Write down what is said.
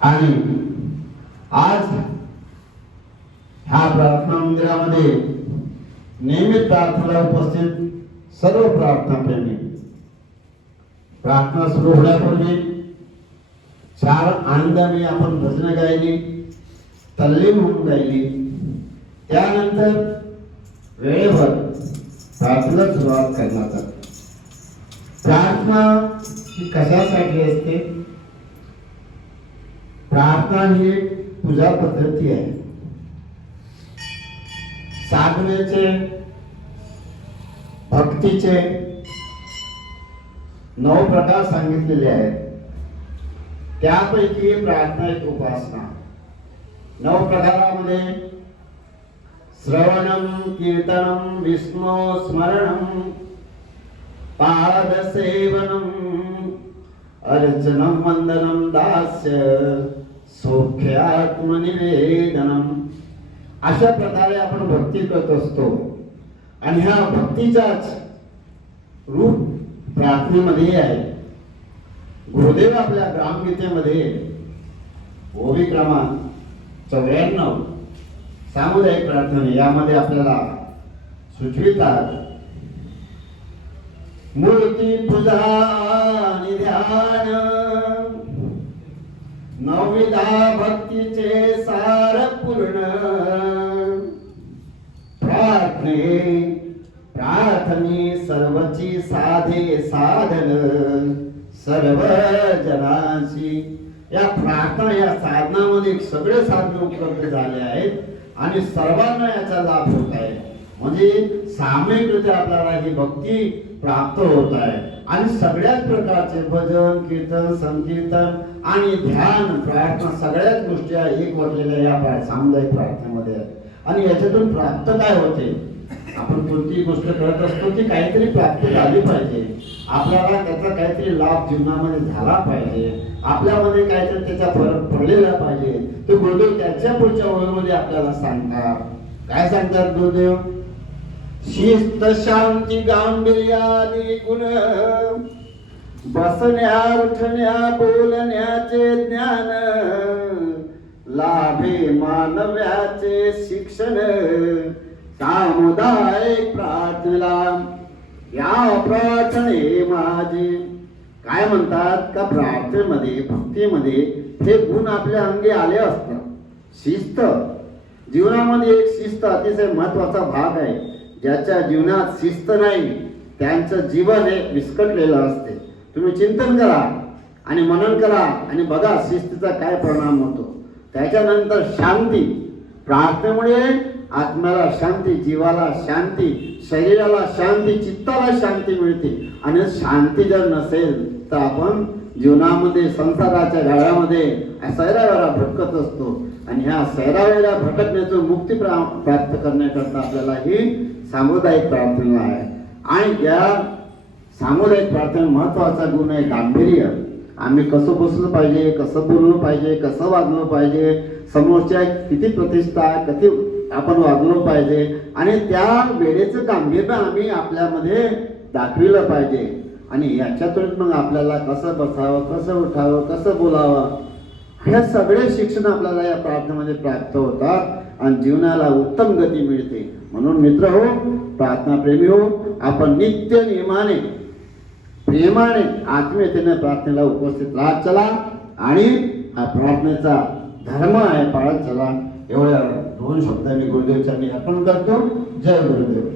आणि आज ह्या प्रार्थना मंदिरामध्ये नियमित प्रार्थनेला उपस्थित सर्व प्रार्थना प्रेमी, प्रार्थना सुरू होण्यापूर्वी 4 आनंदाने आपण भजन गायली, तल्लीन होऊन गायली. त्यानंतर वेळेवर प्रार्थनेला सुरुवात करण्यात आली. प्रार्थना ही कशासाठी असते? प्रार्थना ही पूजा पद्धती आहे. साधनेचे, भक्तीचे 9 प्रकार सांगितलेले आहेत. त्यापैकी प्रार्थना एक उपासना. 9 प्रकारामध्ये श्रवणम, कीर्तनम, विष्णू स्मरणम, पादसेवनम, अर्चनम, वंदनम, दास्य, सौख्यात्मनिवेदनम. अशा प्रकारे आपण भक्ती करत असतो. आणि ह्या भक्तीचाच रूप प्रार्थनेमध्ये आहे. गुरुदेव आपल्या ग्रामगीतेमध्ये ओवी क्रमांक 94 सामुदायिक प्रार्थना यामध्ये आपल्याला सुचवितात, मूर्ती पूजा आणि ध्यान, 9विधा भक्तीचे सार पूर्ण, प्रार्थने सर्वची साधे साधन, सर्व जनाची. या प्रार्थना या साधनामध्ये सगळे साधन उपलब्ध झाले आहेत आणि सर्वांना याचा लाभ होत आहे. म्हणजे सामूहिकरित्या आपल्याला ही भक्ती प्राप्त होत आहे. आणि सगळ्याच प्रकारचे भजन, कीर्तन, संकीर्तन आणि ध्यान, प्रार्थना सगळ्याच गोष्टी एक वरलेल्या या सामुदायिक प्रार्थनेमध्ये आहेत. आणि याच्यातून प्राप्त काय होते? आपण कोणती गोष्ट करत असतो ती काहीतरी प्राप्त झाली पाहिजे. आपल्याला त्याचा काहीतरी लाभ जीवनामध्ये झाला पाहिजे. आपल्यामध्ये काहीतरी त्याचा फरक पडलेला पाहिजे. ते गुरुदेव त्याच्या पुढच्या ओळीमध्ये आपल्याला सांगतात. काय सांगतात गुरुदेव? शिस्त, शांती, गांभीर्यादी गुण, बसण्या उठण्या बोलण्याचे ज्ञान, लाभे मानव्याचे शिक्षण, सामुदायिक प्रार्थना या प्रार्थने माझे. काय म्हणतात का प्रार्थनेमध्ये, भक्तीमध्ये हे गुण आपल्या अंगी आले असतात. शिस्त, जीवनामध्ये एक शिस्त अतिशय महत्वाचा भाग आहे. ज्याच्या जीवनात शिस्त नाही त्यांचं जीवन हे विस्कटलेलं असते. तुम्ही चिंतन करा आणि मनन करा आणि बघा शिस्तीचा काय परिणाम होतो. त्याच्यानंतर शांती, प्रार्थनेमुळे आत्म्याला शांती, जीवाला शांती, शरीराला शांती, चित्ताला शांती मिळते. आणि शांती जर नसेल तर आपण जीवनामध्ये संसाराच्या गाड्यामध्ये सैरावैरा भटकत असतो. आणि ह्या सैरावैरा भटकण्यातून मुक्ती प्राप्त करण्याकरता आपल्याला ही सामुदायिक प्रार्थना आहे. आणि या सामुदायिक प्रार्थना महत्वाचा गुण आहे गांभीर्य. आम्ही कसं बसलं पाहिजे, कसं बोललं पाहिजे, कसं वागलं पाहिजे, समोरच्या किती प्रतिष्ठा, किती आपण वागलो पाहिजे आणि त्या वेळेचं गांभीर्य आम्ही आपल्यामध्ये दाखविलं पाहिजे. आणि याच्यातून मग आपल्याला कसं बसावं, कसं उठावं, कसं बोलावं हे सगळे शिक्षण आपल्याला या प्रार्थनेमध्ये प्राप्त होतात आणि जीवनाला उत्तम गती मिळते. म्हणून मित्र हो, प्रार्थना प्रेमी हो, आपण नित्य नियमाने, प्रेमाने, आत्मीयतेने प्रार्थनेला उपस्थित राहत चला आणि हा प्रार्थनेचा धर्म आहे पाळत चला. एवढ्या 2 शब्दांनी गुरुदेव चरणी अर्पण करतो. जय गुरुदेव.